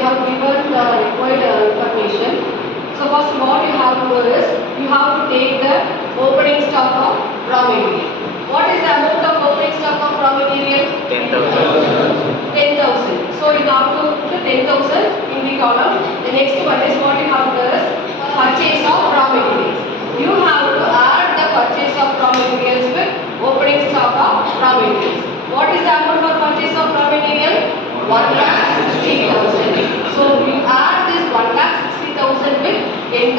they have given the required information. So first what you have to do is, you have to take the opening stock of raw material. What is the amount of opening stock of raw material? 10,000. 10,000. So you have to put 10,000 in the column. The next one is what you have to do is purchase of raw materials. You have to add the purchase of raw materials with opening stock of raw materials. What is the amount for purchase of raw material? 1,60,000. So you add this 1,60,000 with 10,000.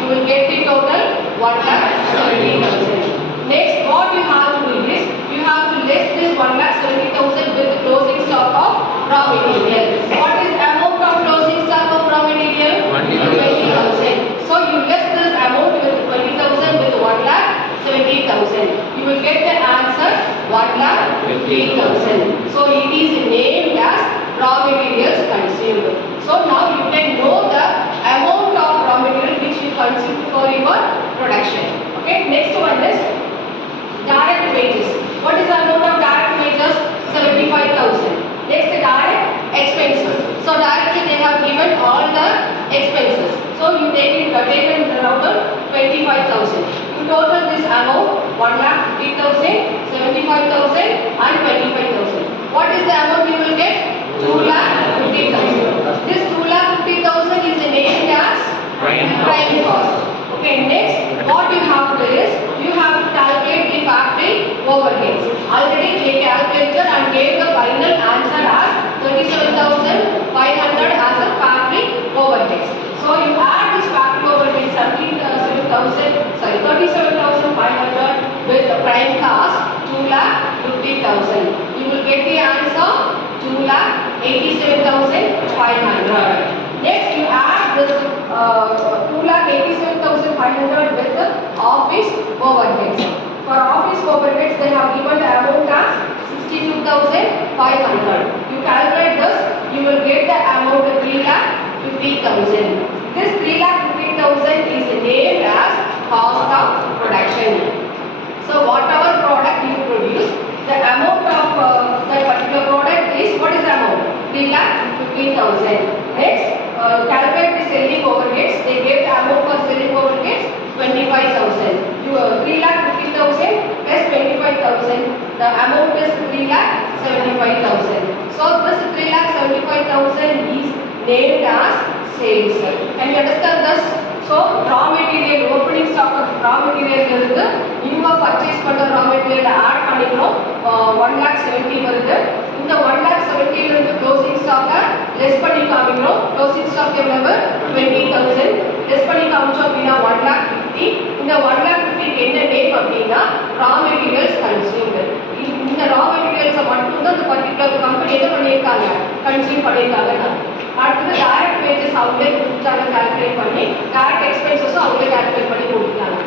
You will get the total 1,70,000. Next, what you have to do is, you have to less this 1,70,000 with the closing stock of raw material. What is the amount of closing stock of raw material? 20,000. So you less this amount with 20,000 with 1,70,000. You will get the answer 1,50,000. So it is named as raw materials consumed. So now you can know the amount of raw material which you consume for your production. Okay, next one is direct wages. What is the amount of direct wages? 75,000. Next, the direct expenses. So directly they have given all the expenses. So you take it around 25,000. You total this amount 1,50,000, 75,000 and 25,000. What is the amount you will get? 2,50,000. This 2,50,000 is named as prime cost. Okay, next what you have to do is, you have to calculate the factory overheads. Already they calculated and gave the final answer as 37,500 as a factory overheads. So you add this factory overheads 37,500 with the prime cost 2,50,000. You will get the answer 2,87,500. Next you add this 2,87,500 with the office overheads. For office overheads they have given the amount as 62,500. You calculate this, you will get the amount of 3,50,000. This 3,50,000 is named as cost of production. So whatever product you produce, the amount of that particular product is, what is the amount? 3,50,000. Next, calculate the selling overheads. They gave the amount for selling overheads 25,000. 3,50,000 plus 25,000. The amount is 3,75,000. So this 3,75,000 is named as sales. Can you understand this? So raw material, opening stock of raw material இருந்து நீங்க purchase பண்ண raw material add பண்ணிக்கிறோம் 1,70,000 வருது. இந்த 1,70,000 இருந்து closing ஸ்டாக்க less பண்ணி காமிக்கிறோம். Closing stock எவ்வளவு? 20,000. லெஸ் பண்ணி காமிச்சோம் அப்படின்னா 1,50,000. இந்த 1,50,000 என்ன நேம் அப்படின்னா raw materials consumed. இந்த raw materials மட்டும் தான் இந்த பர்టిక్యులர் கம்பெனி என்ன பண்ணிருக்காங்க? கன்சியூம் பண்ணிருக்காங்க. அடுத்து டைரக்ட் வேஜஸ் அவங்களே கொடுத்தாங்க கால்குலேட் பண்ணி, டைரக்ட் எக்ஸ்பென்சஸும் அவங்களே கால்குலேட் பண்ணி கொடுத்தாங்க.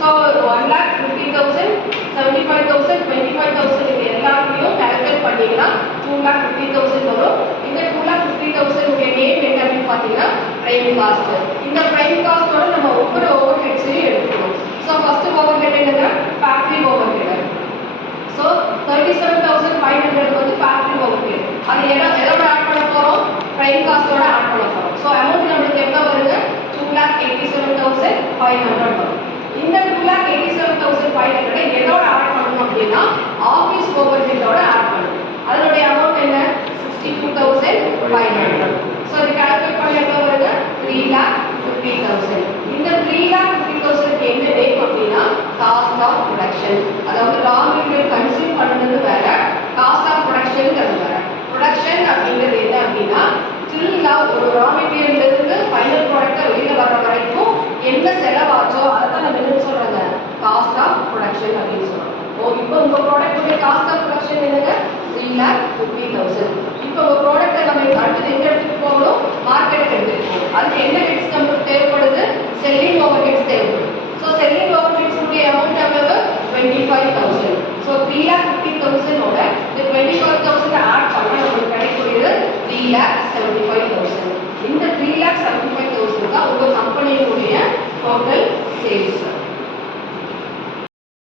ஸோ 1,50,000, 75,000, 25,000 இது எல்லாத்தையும் கால்குலேட் பண்ணிங்கன்னா 2,50,000 வரும். இந்த 2,50,000 உடைய நேம் என்ன அப்படின்னு பார்த்தீங்கன்னா பிரைம் காஸ்ட். இந்த பிரைம் காஸ்டோட நம்ம ஒவ்வொரு ஓவர் ஹெட்ஸையும் எடுத்துக்கணும். ஸோ ஃபர்ஸ்ட் ஓவர் ஹெட் என்னங்க? Factory over head. ஸோ 37,500 வந்து ஃபேக்டரி ஓவர் ஹெட். அது எதோட ஆட் பண்ண போகிறோம்? பிரைம் காஸ்டோட ஆட் பண்ண போகிறோம். ஸோ அமௌண்ட் நம்மளுக்கு எவ்வளோ வருங்க? 2,87,500 வரும். இந்த 2,87,500 எதோட ஆட் பண்ணணும் அப்படின்னா ஆஃபீஸ் ஓவர் ஹெட்டோட ஆட் பண்ணணும். அதனுடைய அமௌண்ட் என்ன? 62,500.